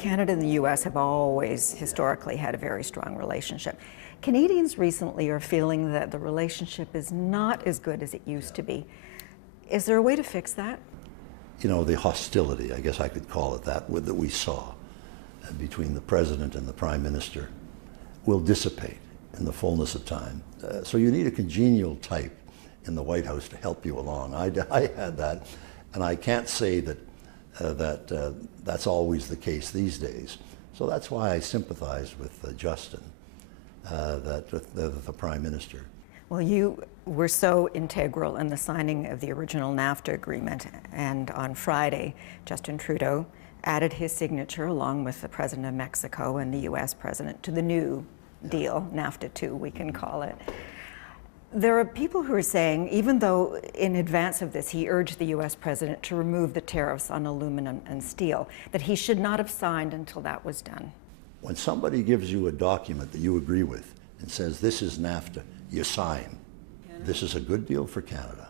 Canada and the U.S. have always historically had a very strong relationship. Canadians recently are feeling that the relationship is not as good as it used to be. Is there a way to fix that? You know, the hostility, I guess I could call it that we saw between the President and the Prime Minister will dissipate in the fullness of time. So you need a congenial type in the White House to help you along. I had that, and I can't say that that's always the case these days. So that's why I sympathize with Justin, with the Prime Minister. Well, you were so integral in the signing of the original NAFTA agreement, and on Friday, Justin Trudeau added his signature along with the President of Mexico and the U.S. President to the new deal, NAFTA 2, we can call it. There are people who are saying, even though in advance of this he urged the U.S. President to remove the tariffs on aluminum and steel, that he should not have signed until that was done. When somebody gives you a document that you agree with and says, this is NAFTA, you sign. This is a good deal for Canada.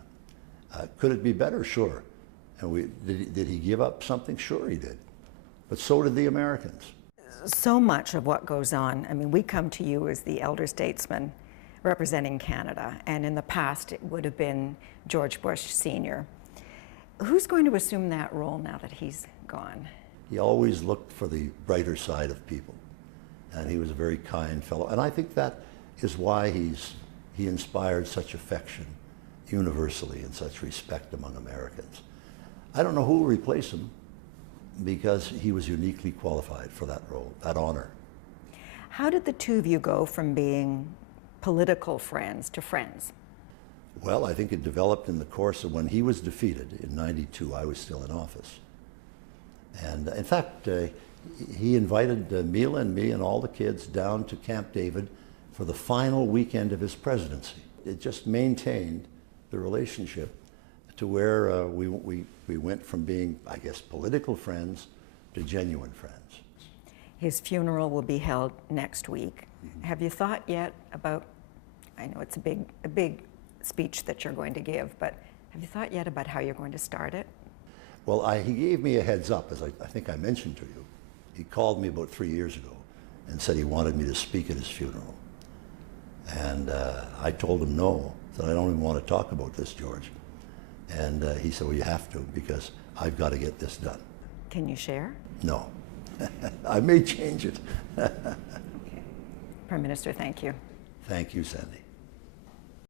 Could it be better? Sure. And did he give up something? Sure he did. But so did the Americans. So much of what goes on, I mean, we come to you as the elder statesman representing Canada, and in the past it would have been George Bush Sr. Who's going to assume that role now that he's gone? He always looked for the brighter side of people, and he was a very kind fellow. And I think that is why he inspired such affection universally and such respect among Americans. I don't know who will replace him, because he was uniquely qualified for that role, that honor. How did the two of you go from being political friends to friends? Well, I think it developed in the course of when he was defeated in '92. I was still in office. And in fact, he invited Mila and me and all the kids down to Camp David for the final weekend of his presidency. It just maintained the relationship to where we went from being, I guess, political friends to genuine friends. His funeral will be held next week. Mm-hmm. Have you thought yet about, I know it's a big speech that you're going to give, but have you thought yet about how you're going to start it? Well, he gave me a heads up, as I think I mentioned to you. He called me about 3 years ago and said he wanted me to speak at his funeral. And I told him no, that I don't even want to talk about this, George. And he said, well, you have to, because I've got to get this done. Can you share? No. I may change it. Okay. Prime Minister, thank you. Thank you, Sandie.